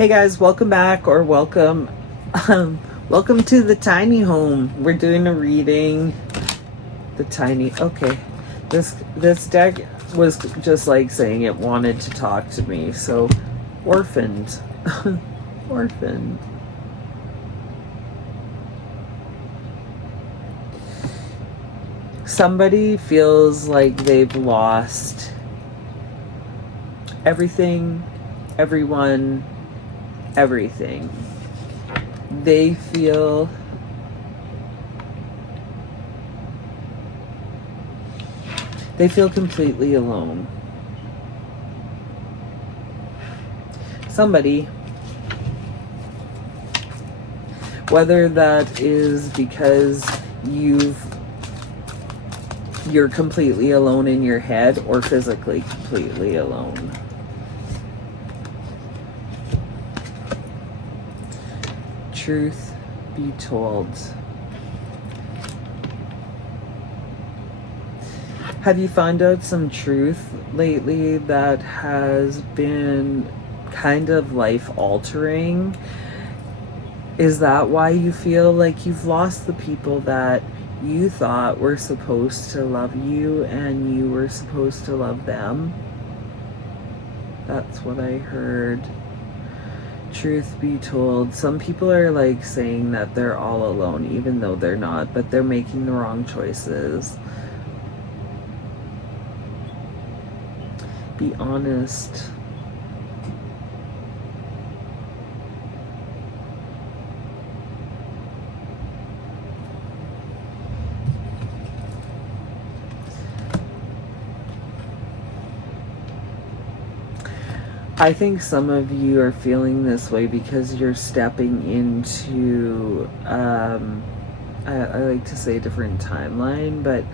Hey guys, welcome back or welcome. Welcome to the tiny home. We're doing a reading. The tiny. Okay, this deck was just like saying it wanted to talk to me. So, orphaned, orphaned. Somebody feels like they've lost everything, everyone, everything. They feel completely alone. Somebody, whether that is because you're completely alone in your head or physically completely alone. Truth be told. Have you found out some truth lately that has been kind of life altering? Is that why you feel like you've lost the people that you thought were supposed to love you and you were supposed to love them? That's what I heard. Truth be told, some people are like saying that they're all alone, even though they're not, but they're making the wrong choices. Be honest. I think some of you are feeling this way because you're stepping into, I like to say a different timeline, but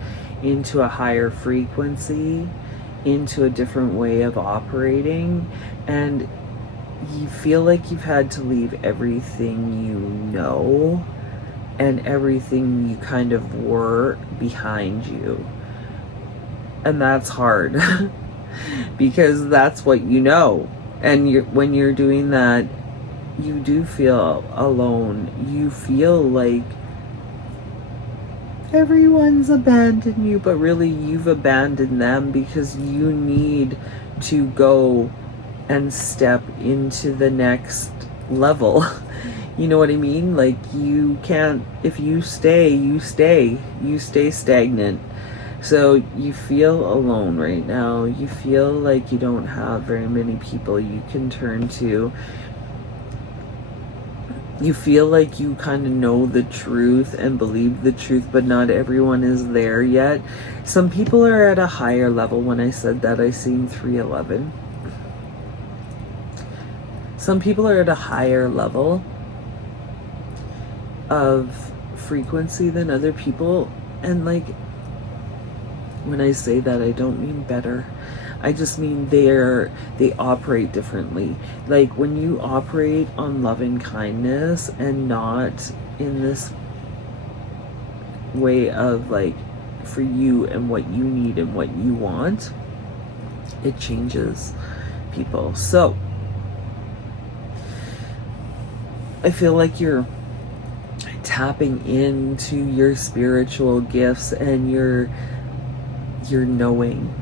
into a higher frequency, into a different way of operating, and you feel like you've had to leave everything you know and everything you kind of were behind you. And that's hard because that's what you know. And when you're doing that, you do feel alone. You feel like everyone's abandoned you, but really you've abandoned them because you need to go and step into the next level. You know what I mean? Like, you can't, if you stay, you stay stagnant. So you feel alone right now. You feel like you don't have very many people you can turn to. You feel like you kind of know the truth and believe the truth, but not everyone is there yet. Some people are at a higher level. When I said that, I seen 311. Some people are at a higher level of frequency than other people. And like, when I say that, I don't mean better. I just mean they operate differently. Like, when you operate on love and kindness and not in this way of like for you and what you need and what you want, it changes people. So I feel like you're tapping into your spiritual gifts and you're knowing.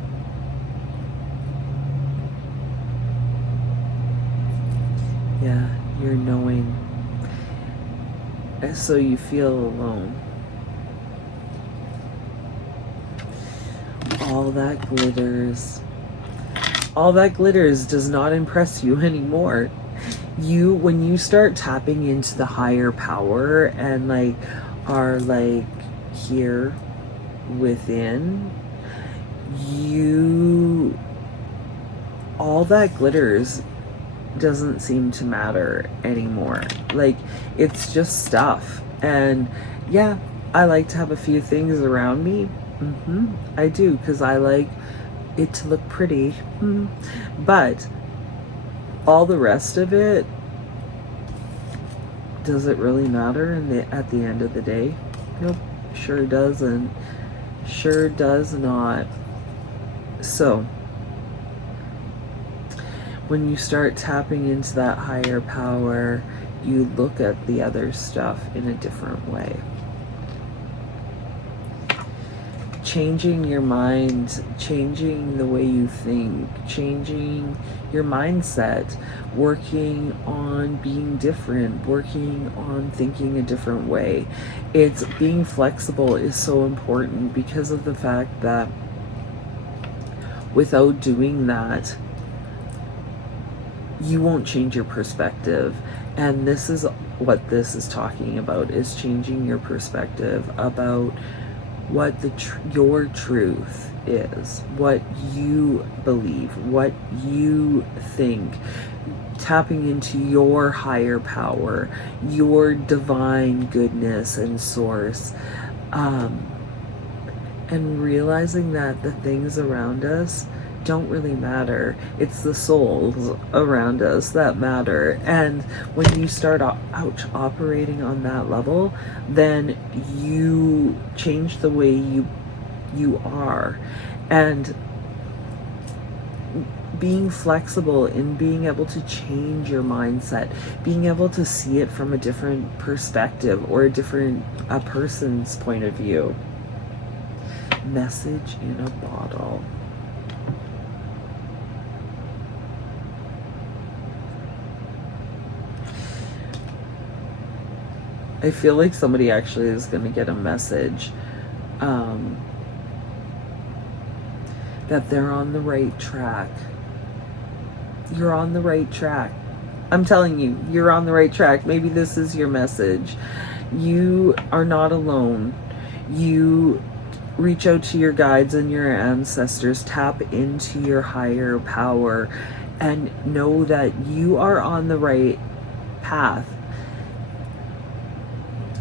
Yeah, you're knowing. And so you feel alone. All that glitters does not impress you anymore. When you start tapping into the higher power and like are like here within, all that glitters doesn't seem to matter anymore. Like, it's just stuff. And yeah, I like to have a few things around me. I do, because I like it to look pretty. But all the rest of it, does it really matter at the end of the day? Nope, sure doesn't. Sure does not. So When you start tapping into that higher power, you look at the other stuff in a different way. Changing your mind, changing the way you think, changing your mindset, working on being different, working on thinking a different way. It's being flexible is so important because of the fact that without doing that, you won't change your perspective. And this is what this is talking about, is changing your perspective about what your truth is, what you believe, what you think, tapping into your higher power, your divine goodness and source, and realizing that the things around us don't really matter. It's the souls around us that matter. And when you start out operating on that level, then you change the way you are. And being flexible in being able to change your mindset, being able to see it from a different perspective or a person's point of view. Message in a bottle. I feel like somebody actually is going to get a message that they're on the right track. You're on the right track. I'm telling you, you're on the right track. Maybe this is your message. You are not alone. You reach out to your guides and your ancestors, tap into your higher power, and know that you are on the right path.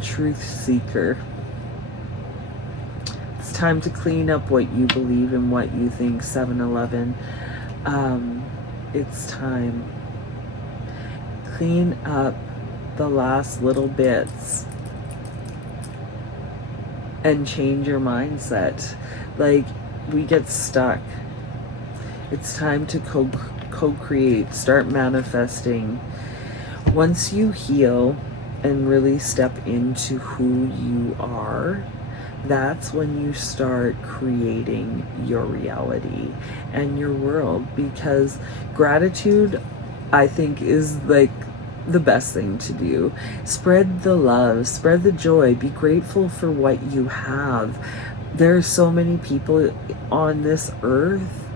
Truth seeker. It's time to clean up what you believe and what you think. 7-Eleven. It's time. Clean up the last little bits and change your mindset. Like, we get stuck. It's time to co-create, start manifesting. Once you heal and really step into who you are, that's when you start creating your reality and your world. Because gratitude, I think, is like the best thing to do. Spread the love, spread the joy, be grateful for what you have. There are so many people on this earth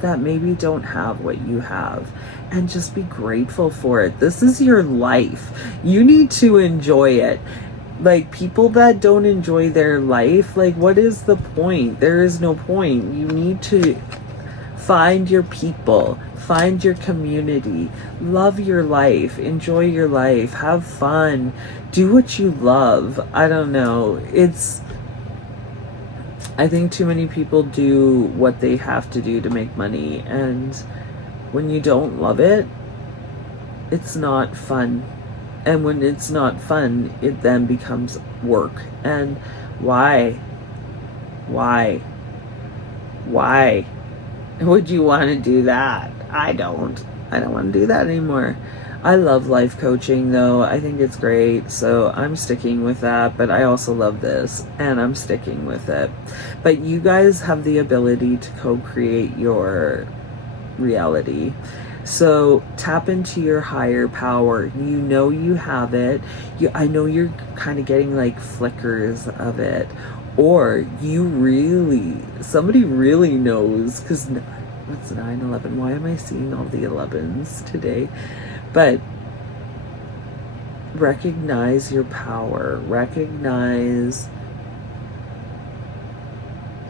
that maybe don't have what you have, and just be grateful for it. This is your life. You need to enjoy it. Like, people that don't enjoy their life, like, what is the point? There is no point. You need to find your people, find your community, love your life, enjoy your life, have fun, do what you love. I don't know. I think too many people do what they have to do to make money, and when you don't love it, it's not fun. And when it's not fun, it then becomes work. And why would you want to do that? I don't want to do that anymore. I love life coaching, though. I think it's great, so I'm sticking with that. But I also love this, and I'm sticking with it. But you guys have the ability to co-create your reality. So tap into your higher power. You know you have it. I know you're kind of getting like flickers of it. Or somebody really knows, because what's 9/11? Why am I seeing all the 11s today? But recognize your power. Recognize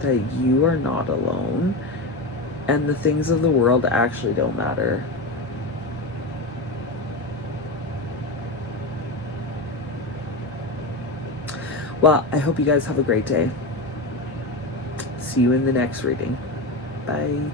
that you are not alone, and the things of the world actually don't matter. Well, I hope you guys have a great day. See you in the next reading. Bye.